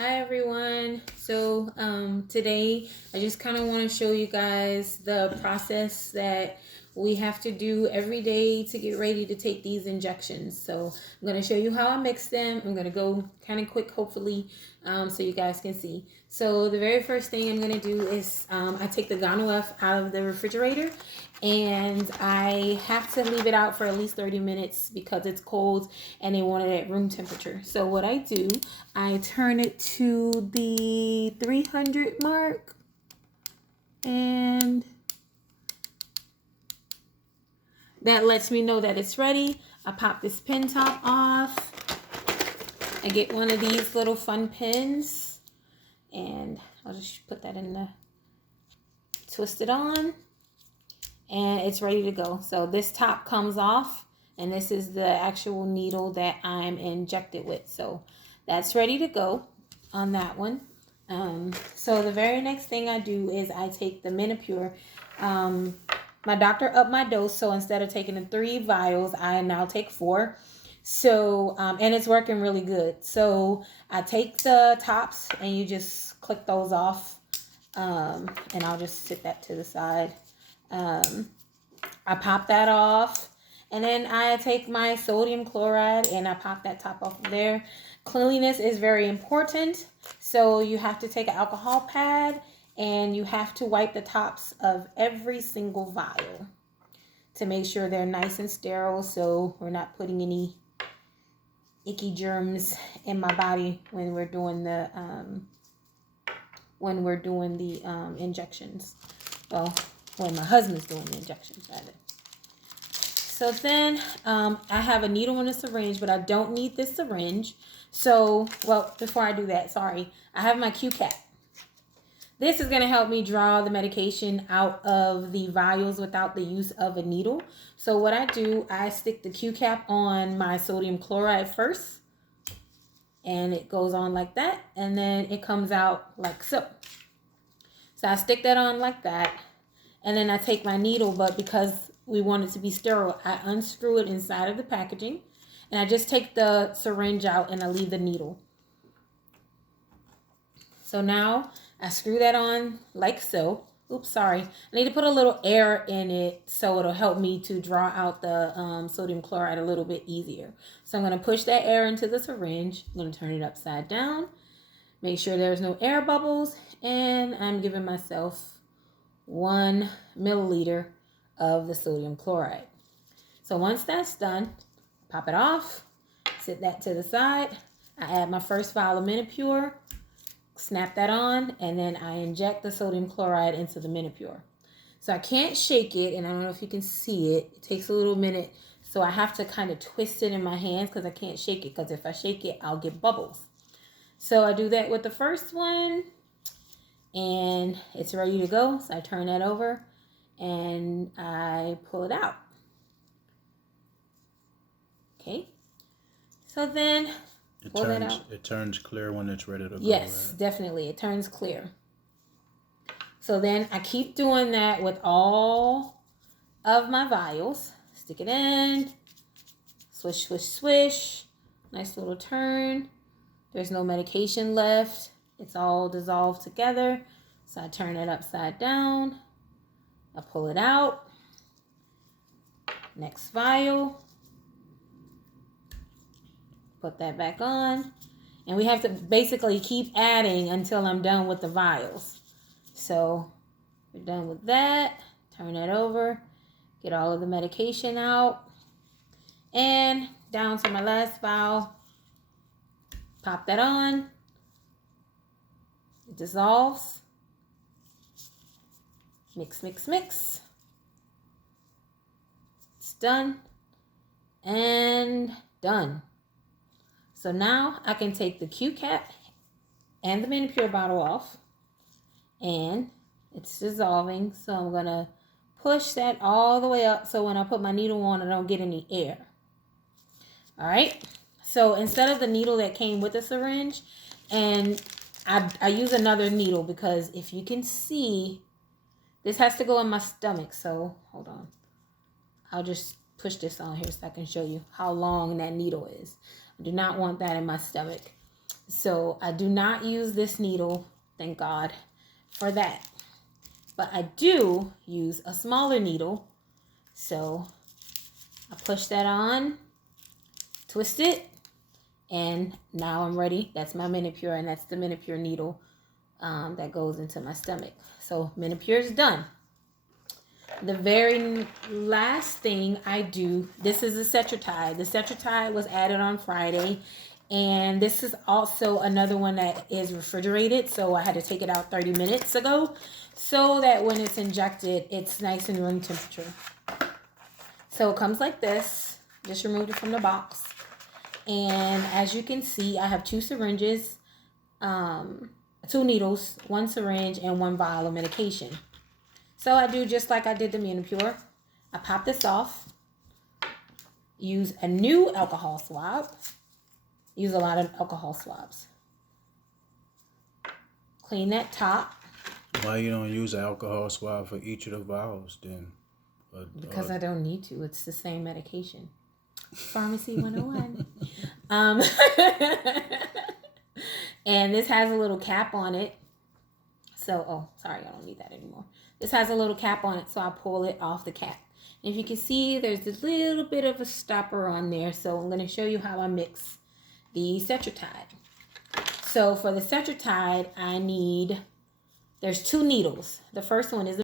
Hi everyone. So today I just kind of want to show you guys the process that we have to do every day to get ready to take these injections. So I'm going to show you how I mix them. I'm going to go kind of quick, hopefully, so you guys can see. So the very first thing I'm going to do is I take the Gono-F out of the refrigerator, and I have to leave it out for at least 30 minutes because it's cold and they want it at room temperature. So what I do, I turn it to the 300 mark, and that lets me know that it's ready. I pop this pin top off. I get one of these little fun pins, and I'll just put that in the, twist it on, and it's ready to go. So this top comes off, and this is the actual needle that I'm injected with. So that's ready to go on that one. So the very next thing I do is I take the Menopur. My doctor upped my dose, so instead of taking the 3 vials, I now take 4. So, and it's working really good. So I take the tops and you just click those off. And I'll just sit that to the side. I pop that off, and then I take my sodium chloride and I pop that top off of there. Cleanliness is very important, so you have to take an alcohol pad and you have to wipe the tops of every single vial to make sure they're nice and sterile, so we're not putting any icky germs in my body when we're doing the injections. Well, when my husband's doing the injections, rather. So then I have a needle and a syringe, but I don't need this syringe. So, well, before I do that, sorry, I have my Q-cap. This is going to help me draw the medication out of the vials without the use of a needle. So what I do, I stick the Q-cap on my sodium chloride first, and it goes on like that, and then it comes out like so. So I stick that on like that, and then I take my needle, but because we want it to be sterile, I unscrew it inside of the packaging, and I just take the syringe out and I leave the needle. So now I screw that on like so. Oops, sorry. I need to put a little air in it so it'll help me to draw out the sodium chloride a little bit easier. So I'm going to push that air into the syringe. I'm going to turn it upside down. Make sure there's no air bubbles. And I'm giving myself 1 milliliter of the sodium chloride. So once that's done, pop it off. Sit that to the side. I add my first vial of Menopur. Snap that on, and then I inject the sodium chloride into the Menopur. So I can't shake it, and I don't know if you can see it. It takes a little minute, so I have to kind of twist it in my hands because I can't shake it, because if I shake it, I'll get bubbles. So I do that with the first one, and it's ready to go. So I turn that over, and I pull it out. Okay. So then it turns clear when it's ready to go. Yes, right? Definitely. It turns clear. So then I keep doing that with all of my vials. Stick it in. Swish, swish, swish. Nice little turn. There's no medication left. It's all dissolved together. So I turn it upside down. I pull it out. Next vial. Put that back on. And we have to basically keep adding until I'm done with the vials. So we're done with that. Turn that over. Get all of the medication out. And down to my last vial. Pop that on. It dissolves. Mix, mix, mix. It's done. And done. So now I can take the Q-cap and the Menopur bottle off, and it's dissolving. So I'm going to push that all the way up so when I put my needle on, I don't get any air. All right. So instead of the needle that came with the syringe, and I use another needle because if you can see, this has to go in my stomach. So hold on. I'll just push this on here so I can show you how long that needle is. I do not want that in my stomach. So I do not use this needle, thank God for that. But I do use a smaller needle. So I push that on, twist it, and now I'm ready. That's my Minipure, and that's the Minipure needle that goes into my stomach. So Minipure is done. The very last thing I do, this is the Cetrotide. The Cetrotide was added on Friday, and this is also another one that is refrigerated, so I had to take it out 30 minutes ago so that when it's injected, it's nice and room temperature. So it comes like this. Just removed it from the box. And as you can see, I have 2 syringes, 2 needles, 1 syringe, and 1 vial of medication. So I do just like I did the Minipure. I pop this off. Use a new alcohol swab. Use a lot of alcohol swabs. Clean that top. Why you don't use an alcohol swab for each of the vials then? Because I don't need to. It's the same medication. Pharmacy 101. And this has a little cap on it. So, oh, sorry, I don't need that anymore. This has a little cap on it, so I pull it off the cap. And if you can see, there's a little bit of a stopper on there. So I'm going to show you how I mix the Cetrotide. So for the Cetrotide, there's 2 needles. The first one is